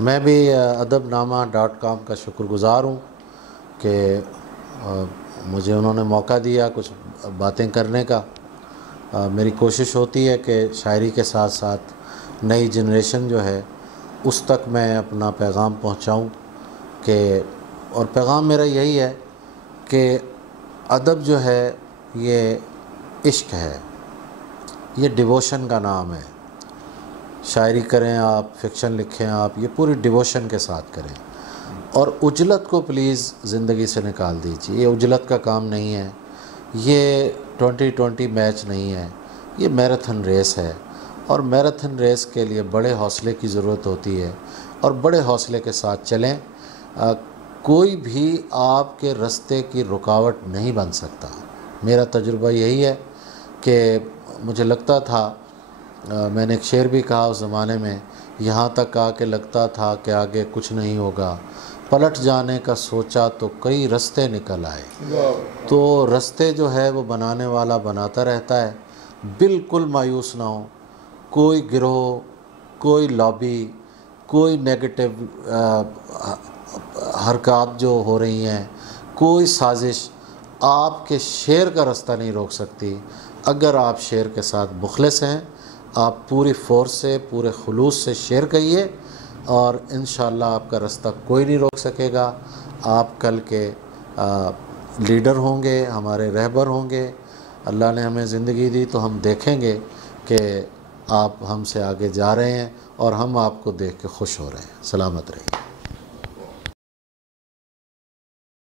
मैं भी adabnama.com का शुक्रगुज़ार हूँ कि मुझे उन्होंने मौका दिया कुछ बातें करने का। मेरी कोशिश होती है कि शायरी के साथ साथ नई जनरेशन जो है उस तक मैं अपना पैगाम पहुँचाऊँ कि, और पैगाम मेरा यही है कि अदब जो है ये इश्क है, ये डिवोशन का नाम है। शायरी करें आप, फिक्शन लिखें आप, ये पूरी डिवोशन के साथ करें और उजलत को प्लीज़ ज़िंदगी से निकाल दीजिए। ये उजलत का काम नहीं है, ये 2020 मैच नहीं है, ये मैराथन रेस है और मैराथन रेस के लिए बड़े हौसले की ज़रूरत होती है और बड़े हौसले के साथ चलें। कोई भी आपके रास्ते की रुकावट नहीं बन सकता। मेरा तजुर्बा यही है कि मुझे लगता था, मैंने एक शेर भी कहा उस ज़माने में, यहाँ तक आके लगता था कि आगे कुछ नहीं होगा, पलट जाने का सोचा तो कई रास्ते निकल आए। तो रास्ते जो है वो बनाने वाला बनाता रहता है। बिल्कुल मायूस ना हो। कोई गिरोह, कोई लॉबी, कोई नेगेटिव हरकत जो हो रही हैं, कोई साजिश आपके शेर का रास्ता नहीं रोक सकती। अगर आप शेर के साथ मुखलिस हैं, आप पूरी फोर्स से, पूरे खुलूस से शेर कहिए और इंशाअल्लाह आपका रास्ता कोई नहीं रोक सकेगा। आप कल के लीडर होंगे, हमारे रहबर होंगे। अल्लाह ने हमें ज़िंदगी दी तो हम देखेंगे कि आप हमसे आगे जा रहे हैं और हम आपको देख के खुश हो रहे हैं। सलामत रहिए।